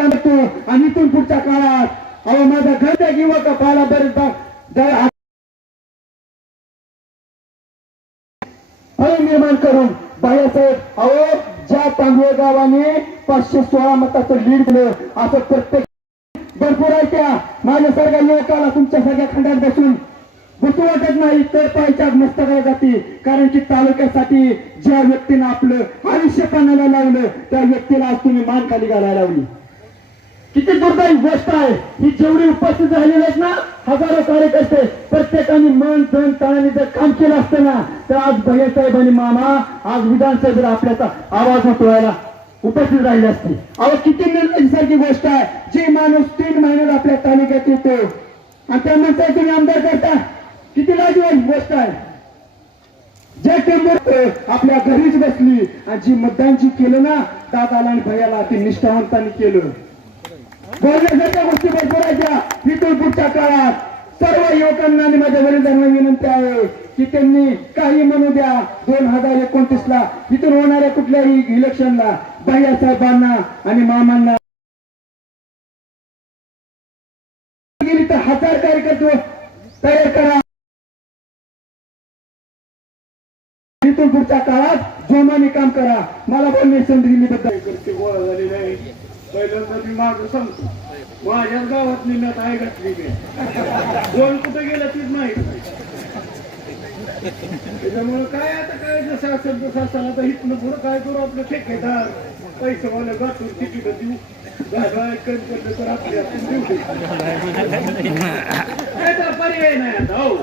सांगतो. आणि इथून पुढच्या काळात अहो माझा घरच्या युवक पाला जर फळ निर्माण करून बाळासाहेब अहो ज्या तांदूळ गावाने पाचशे सोळा मताचं लीड दिलं असं प्रत्येक भरपूर आहे त्या. सगळ्या युवकाला तुमच्या सगळ्या खंडात बसून भूतू वाटत नाही तर पायच्या मस्तकाला जाते कारण की तालुक्यासाठी ज्या व्यक्तीनं आपलं आयुष्य पाण्याला लावलं त्या व्यक्तीला आज तुम्ही मान खाली घालायला लावली. किती दुर्दैवी गोष्ट आहे. ही जेवढी उपस्थित झालेली आहेत ना हजारो कार्यकर्ते प्रत्येकाने मन तन तणाने जर काम केलं असतं ना तर आज भैयासाहेब आणि मामा आज विधानसभेला आपल्याचा आवाज उठवायला उपस्थित राहिले असते अहो किती निर्णयासारखी गोष्ट आहे. जे माणूस तीन महिन्यात आपल्या तालुक्यात येतो आणि त्या माणसाला तुम्ही आमदार करता. किती लाजवाब गोष्ट आहे. जे टेंबूर आपल्या घरीच बसली आणि जी मतदानची केलं ना दादाला आणि भैयाला ते निष्ठावंतांनी केलं. बोलण्यासारख्या गोष्टी भरपूर आहेत त्या इथून पुढच्या काळात सर्व युवकांना आणि माझ्या वडिलांना विनंती आहे की त्यांनी काही म्हणू द्या. दोन हजार एकोणतीस ला इथून होणाऱ्या कुठल्याही इलेक्शनला साहेबांना आणि मामांना गेली तर हजार कार्यकर्ते तयार करा. इथून पुढच्या काळात जोमाने काम करा. मला बोलणे संधी दिली बद्दल गोळा झाली नाही. पहिल्यांदा मी माझं सांगतो. माझ्याच गावात निन्यात आहे घातली मी. कोण कुठे गेलं तीच माहीत नाही. त्याच्यामुळे काय आता काय जसं असेल तसं असेल आता इथनं पुढं काय करू आपलं ठेकेदार? पैसे वाले गाठून तिकीट देऊ. गाडवा कमी तर आपल्या देऊ काय तर पर्याय नाही आता हो.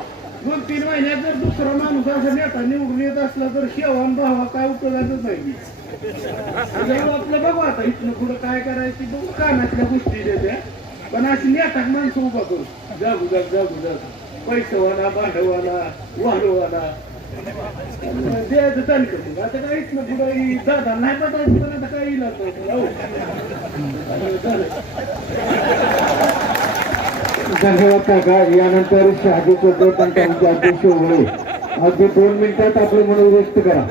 दोन तीन महिन्यात जर दुसरा माणूस असा नेता निवडून येत असला तर शेवान भावा काय उपयोगातच नाही आपलं बघू आता इथनं पुढं काय करायची बघू कानातल्या गोष्टी देत्या. पण अशी नेटाक माणसं उभा करू. जागू जाग जागू जाग पैसेवाला भांडवाला वाढवाला. द्यायचं चालू करतो आता काय इथनं पुढं दादा नाही पटायचं पण आता काय इलाज धन्यवाद काका. यानंतर शहाजी चौधरी पंचायतचे अध्यक्ष होळे अगदी दोन मिनिटात आपलं म्हणून व्यक्त करा.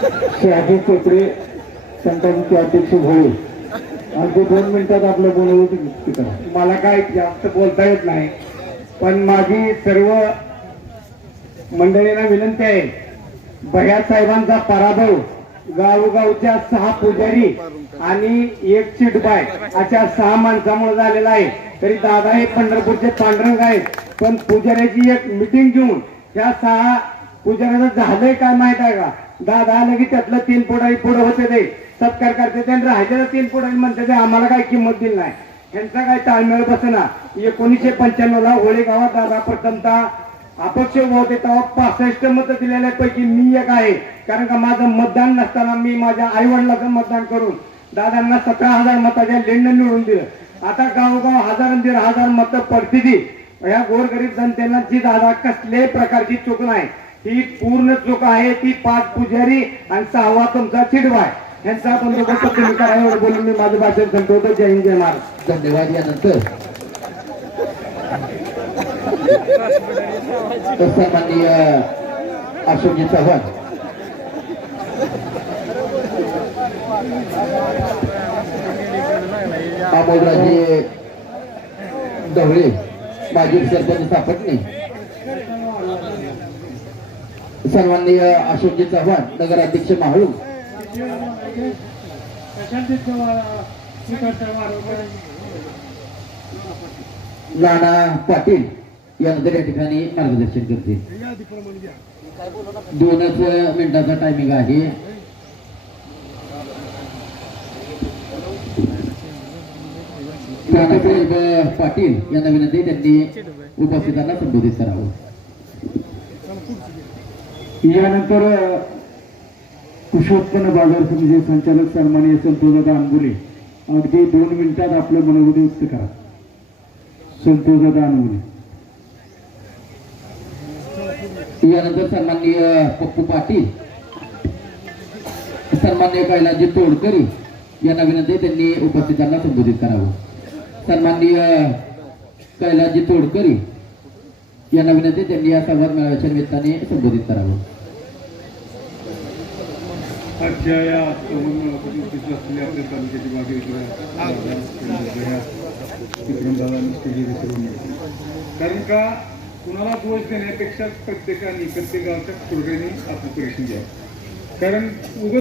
शहाजी चोपडे पंचायतचे अध्यक्ष भोळे अगदी दोन मिनिटात आपलं म्हणून मला काय जास्त बोलता येत नाही पण माझी सर्व मंडळींना विनंती आहे भैया साहेबांचा पराभव गावोगावच्या सहा पुजारी आणि एक चिटबाय अशा सहा माणसामुळे झालेला आहे. तरी दादा हे पंढरपूरचे पांडुरंग आहेत पण पुजाऱ्याची एक मिटिंग घेऊन त्या सहा पुजाऱ्याचं झालंय काय माहीत आहे का? दादा आलं की त्यातलं तीन पुढारी पुढं होते ते. सत्कार करते ते राहिलेलं तीन पुढारी म्हणते ते आम्हाला काही किंमत दिली नाही. यांचा काय ताळमेळ बसना. एकोणीसशे पंच्याण्णव ला होळे गावात दादा प्रथमता अपक्ष होते तेव्हा पासष्ट मत दिलेल्या पैकी मी एक आहे. कारण का माझं मतदान नसताना मी माझ्या आईवडिलाचं मतदान करून दादांना सतरा हजार मताच्या लेंड निवडून दिलं. आता गावोगाव हजार दीड हजार मत पडती ह्या गोरगरीब जनतेला जी दादा कसल्याही प्रकारची चूक नाही. ही पूर्ण चूक आहे ती पाच पुजारी आणि सहावा तुमचा चिडवाय यांचा बंदोबस्त तुम्ही करा एवढं बोलून मी माझं भाषण संपवतो. जय हिंद जय महाराज धन्यवाद यानंतर. माननीय अशोकजी चव्हाण. अमोलराजे ढवळे माजी सरपंच सापटणे सन्माननीय अशोकजी चव्हाण नगराध्यक्ष माहूर नाना पाटील यानंतर या ठिकाणी मार्गदर्शन करतील. दोनच मिनिटाचा टायमिंग आहे. पाटील यांना विनंती त्यांनी उपस्थितांना संबोधित करावं. यानंतर कृषी उत्पन्न बाजार समितीचे संचालक सन्माननीय संतोषदा अंबुले अगदी दोन मिनिटात आपलं मनोगत व्यक्त करा. संतोषदा अंबुले यानंतर सन्माननीय पप्पू पाटील सन्मान्य कैलाजी तोडकरी यांना विनंती त्यांनी उपस्थितांना संबोधित करावं. सन्माननीय कैलाजी तोडकरी यांना विनंती त्यांनी या संवाद मेळाव्याच्या निमित्ताने संबोधित करावं. आजच्या या समन्वयासाठी असलेल्या आपल्या तालुक्याची बाबी कारण का कुणाला दोष देण्यापेक्षा प्रत्येकाने प्रत्येक गावच्या कुरड्याने आपलं परीक्षण घ्या कारण उगाच